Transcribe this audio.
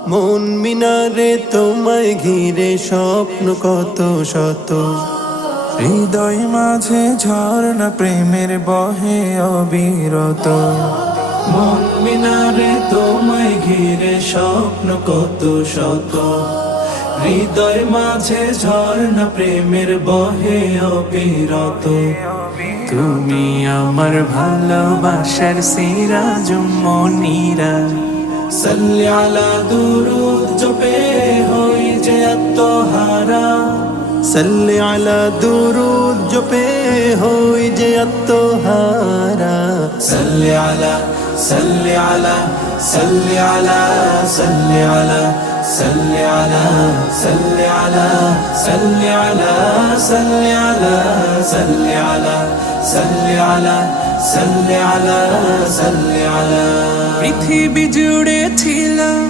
মন মিনারে তোমায় ঘিরে স্বপ্ন কত শত, হৃদয় মাঝে ঝর্ণা প্রেমের বহে অবিরত। মন মিনারে তোমায় ঘিরে স্বপ্ন কত শত, হৃদয় মাঝে ঝর্ণা প্রেমের বহে অবিরত। তুমি আমার ভালোবাসার সিরাজ মনিরা, সাল্লি আলা দুরুদ জপে হই যে আত্মহারা, সাল্লি আলা দুরুদ জপে হই যে আত্মহারা। সাল্লি আলা সাল্লি আলা সাল্লি আলা সাল্লি আলা সাল্লি আলা সাল্লি আলা সাল্লি আলা সাল্লি আলা সাল্লি আলা সাল্লি আলা সাল্লি আলা সাল্লি আলা। পৃথিবী জুড়ে ছিল